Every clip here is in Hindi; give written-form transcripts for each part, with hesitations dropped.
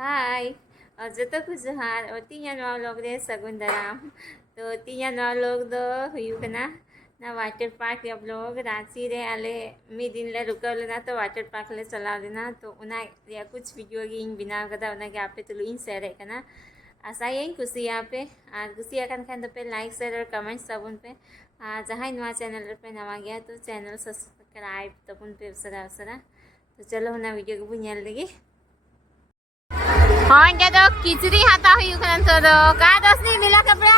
Hai, jatuh ko Zuhar, o tiyan mga log rin sa Gundaram. तो तीन लोग दो हुई ना ना वाटर पार्क अब लोग रांची रे आले मी दिन ले रुकवले ना तो वाटर पार्क ले चला लेना तो उन्हें या कुछ वीडियो गिंग बिना कदा उन्हें यहाँ पे तुलु इन शेयर है ना आशा यही खुशी यहाँ पे खुशी अकन खान तो पे लाइक शेयर और कमेंट सब उन पे जहाँ नवा चैनल पे नवा गया तो चैनल सब्सक्राइब तब उन पे अवसरा अवसरा तो चलो ना वीडियो को बुनियाल लगी हाँ क्या तो खिचड़ी खाता हुई उखन तो का दोस्त नहीं मिला कपड़ा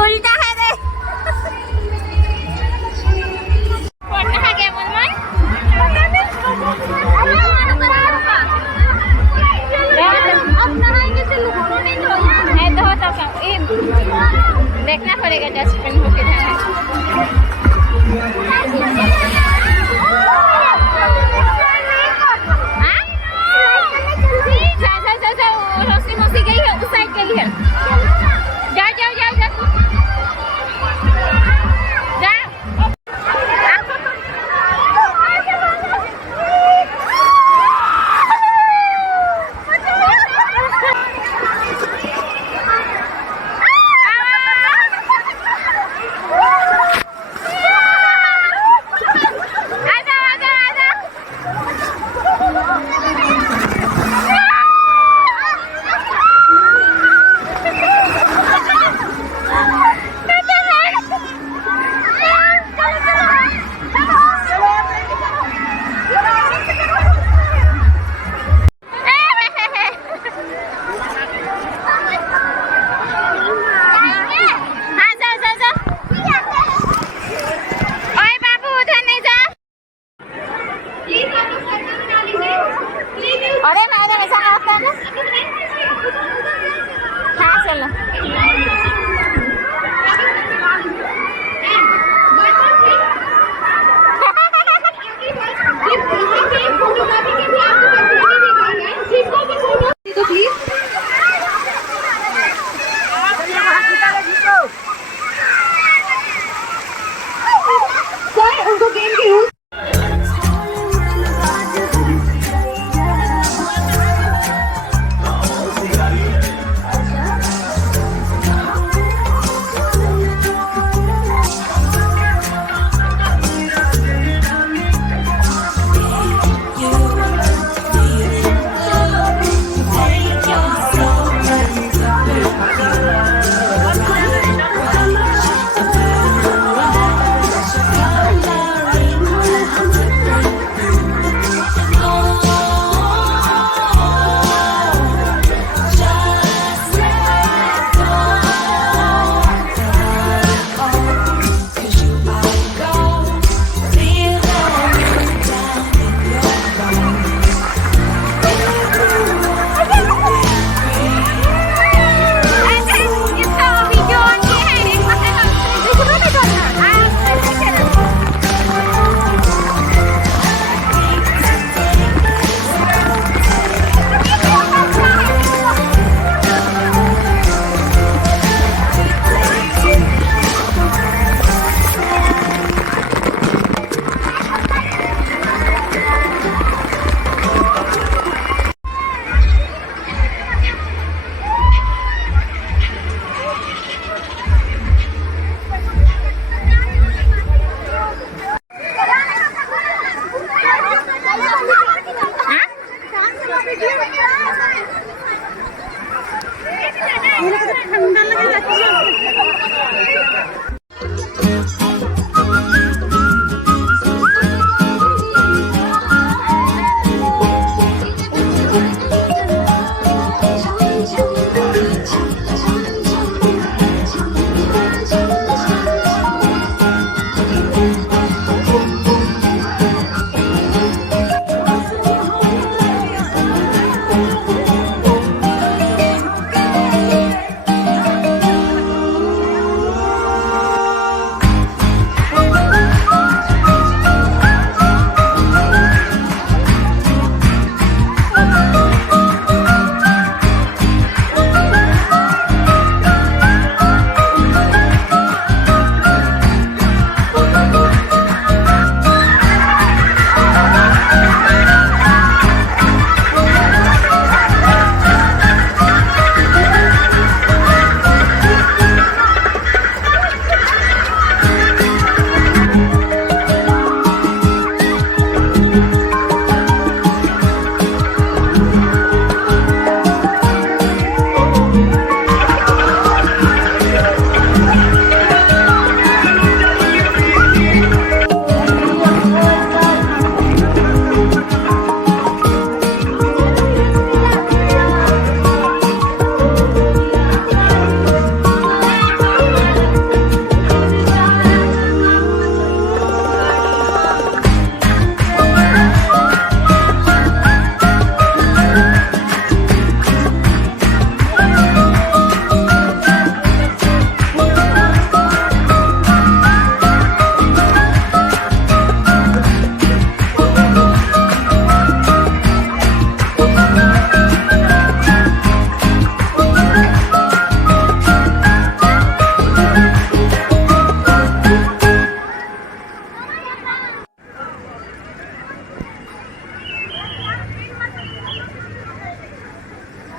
उल्टा है रे कौन कहा गया मनमन अब नहाएंगे तो लुकनो नहीं तो है तो होता देखना पड़ेगा डस्टबिन को किधर है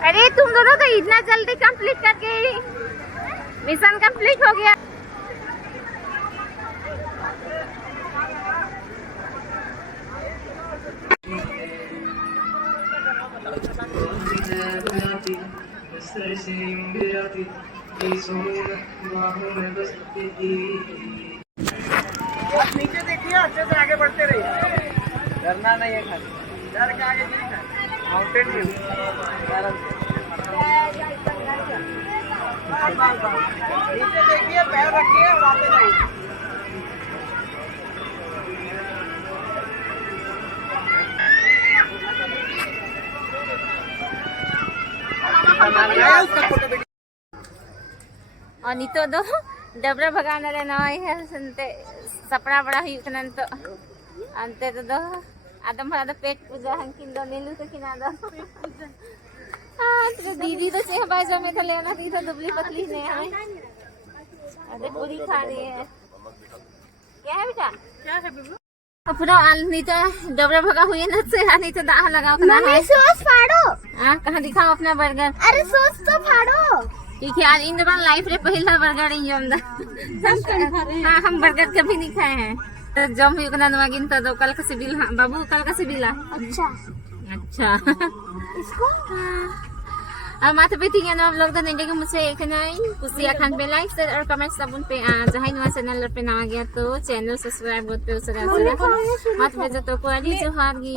अरे तुम दोनों तो इतना जल्दी कंप्लीट करके मिशन कंप्लीट हो गया। नीचे देखिए, अच्छे से आगे बढ़ते रहिए, डरना नहीं है, खाली डर के आगे नहीं है। माउंटेन व्यू नीचे देखिए, पैर रखिए और आते जाइए। और नीतो दो डबरा भगाना रे नॉय है संते सपना बड़ा ही कनन तो अंते तो दो आदम भरा तो पेट पूजा हंकिन दो नीलू तो किना दो तो दीदी तो चेह बाय जो में तो लेना थी तो दुबली पतली ने है अरे पूरी खा रही है। क्या है बेटा, क्या है बिबू? अपना नहीं तो डबरा भगा हुई ना से नहीं तो दाह लगाओ ना है सॉस फाड़ो। हां कहां दिखाओ अपना बर्गर। अरे सॉस तो फाड़ो। ठीक है यार, इन बार लाइफ रे पहला बर्गर ही हम हाँ हम बर्गर कभी नहीं खाए हैं। तो जम ही उतना नवागिन तो कल का सिबिल बाबू कल का सिबिला। अच्छा अच्छा इसको और माथे पे तीन हम लोग तो नेंडे के मुझसे एक नहीं कुसिया खान पे लाइक शेयर और कमेंट सब उन पे जहां नवा चैनल पे नवा गया तो चैनल सब्सक्राइब करते हो सर माथे पे जो तो को आली जोहार गी।